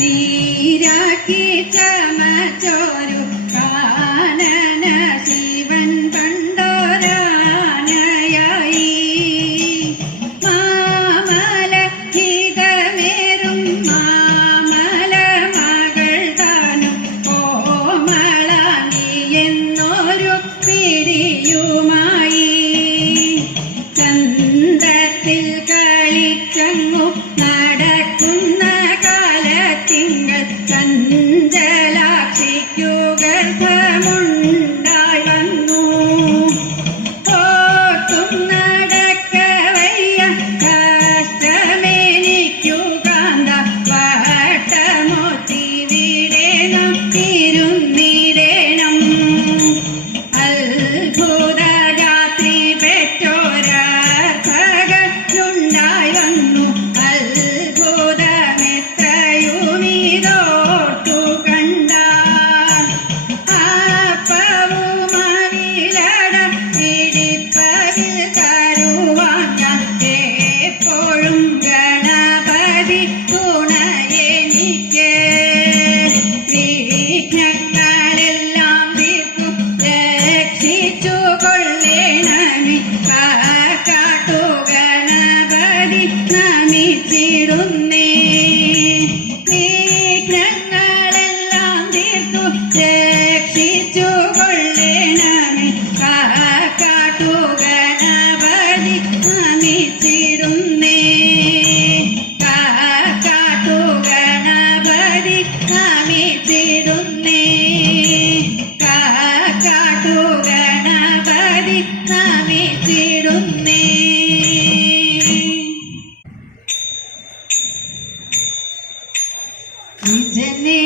ീരാക്കി കണ്ണ ചമച്ചോരു കാനനശി அமைத்திருந்தே காட்டு கணபதி அமைத்திருந்தே காட்டு கணபதி அமைத்திருந்தே நிஜனே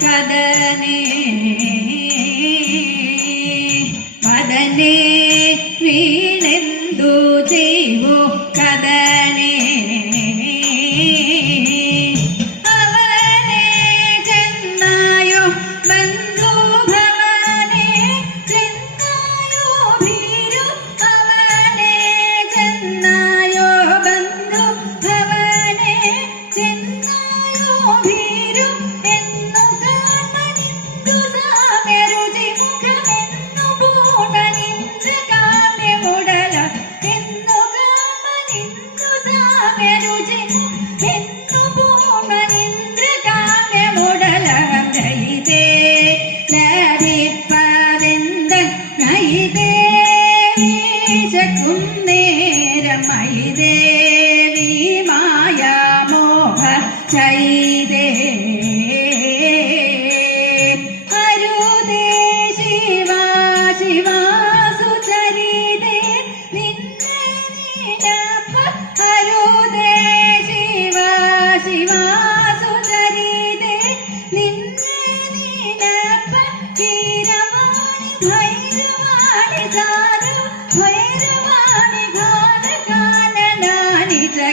ಕದನೇ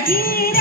Shakira.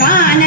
காண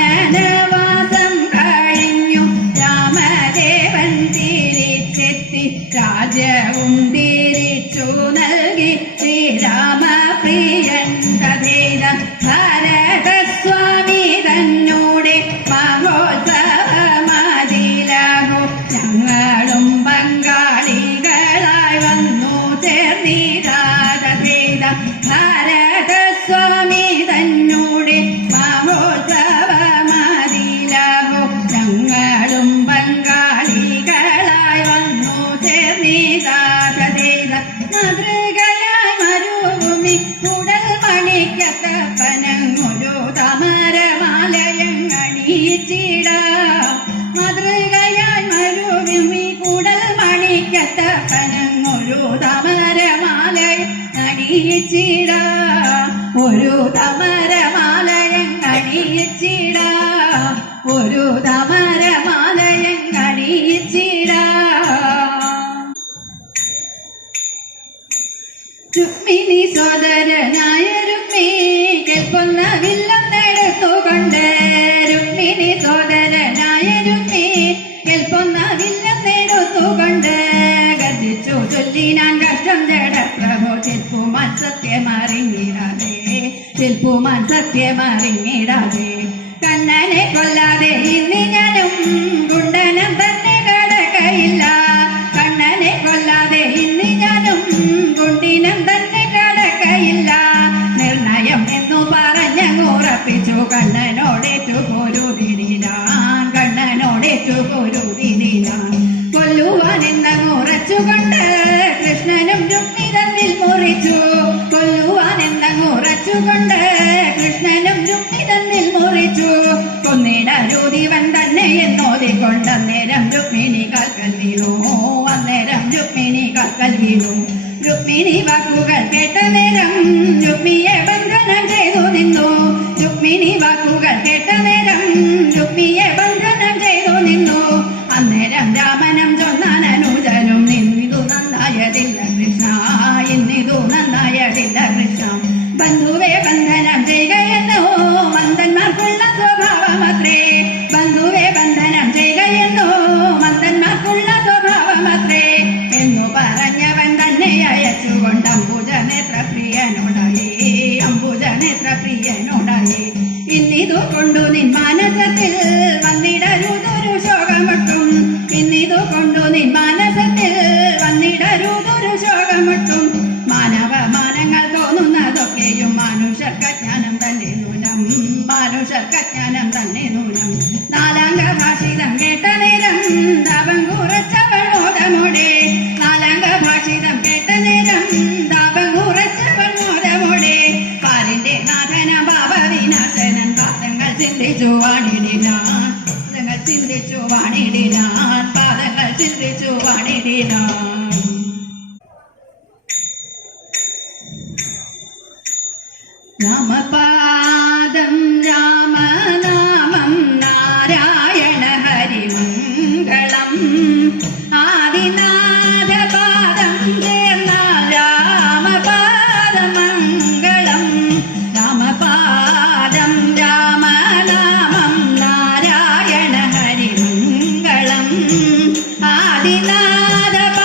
തലയ്ക്കത്തപ്പനങ്ങൊരു തമരമാലയങ്ങണീച്ചിടാം മാതൃകയാൽ ഒരു തമരമാലയങ്ങണീച്ചിടാം ഒരു തമ ചെൽപ്പുമാൻ സത്യമറിഞ്ഞിടാതെ കണ്ണനെ കൊല്ലാതെ ഇന്ന് ഞാനും കുണ്ടനം തന്നെ കടകയില്ല. കണ്ണനെ കൊല്ലാതെ ഇന്ന് ഞാനും കുണ്ടിനം തന്നെ കടകയില്ല. നിർണയം എന്നു പറഞ്ഞങ്ങുറപ്പിച്ചു കണ്ണനോടേറ്റു പോരുതി శ్రీనివాకు కనిపెట్ట in know. Grazie.